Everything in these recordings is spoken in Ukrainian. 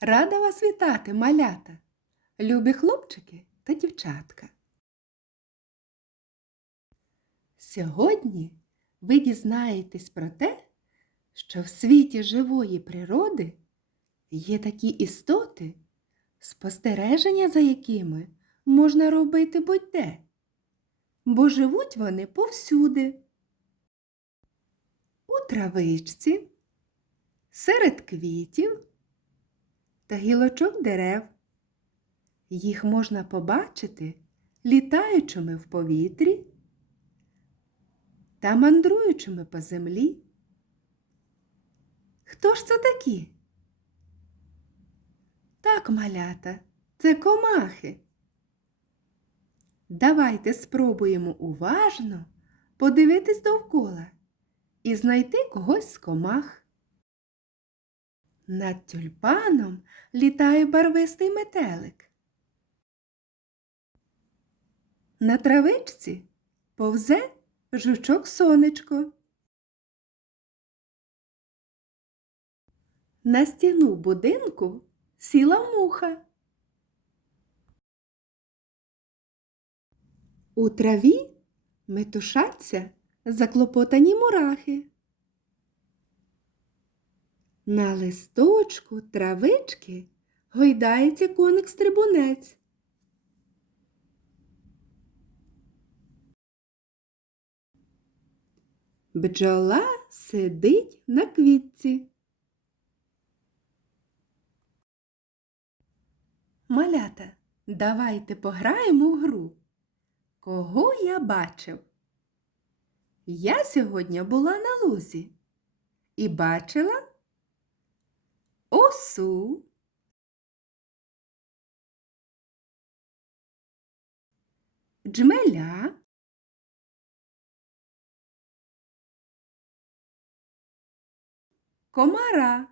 Рада вас вітати, малята, любі хлопчики та дівчатка. Сьогодні ви дізнаєтесь про те, що в світі живої природи є такі істоти, спостереження за якими можна робити будь-де, бо живуть вони повсюди. У травичці, серед квітів та гілочок дерев. Їх можна побачити літаючими в повітрі та мандруючими по землі. Хто ж це такі? Так, малята, це комахи. Давайте спробуємо уважно подивитись довкола і знайти когось з комах. Над тюльпаном літає барвистий метелик. На травичці повзе жучок сонечко. На стіну будинку сіла муха. У траві метушаться заклопотані мурахи. На листочку травички гойдається коник стрибунець. Бджола сидить на квітці. Малята, давайте пограємо в гру. Кого я бачив? Я сьогодні була на лузі і бачила осу, джмеля, комара,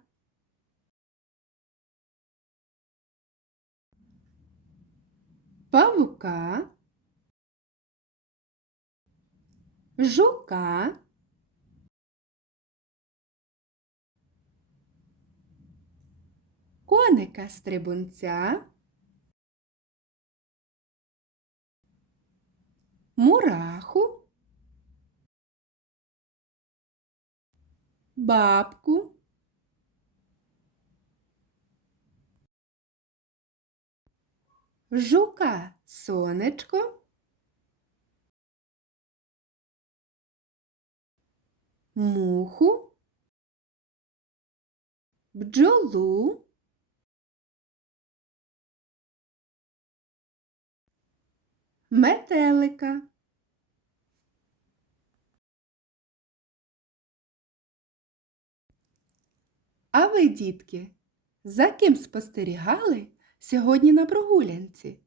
павука, жука, коника стрибунця, мураху, бабку, жука сонечко, муху, бджолу, метелика. А ви, дітки, за ким спостерігали сьогодні на прогулянці?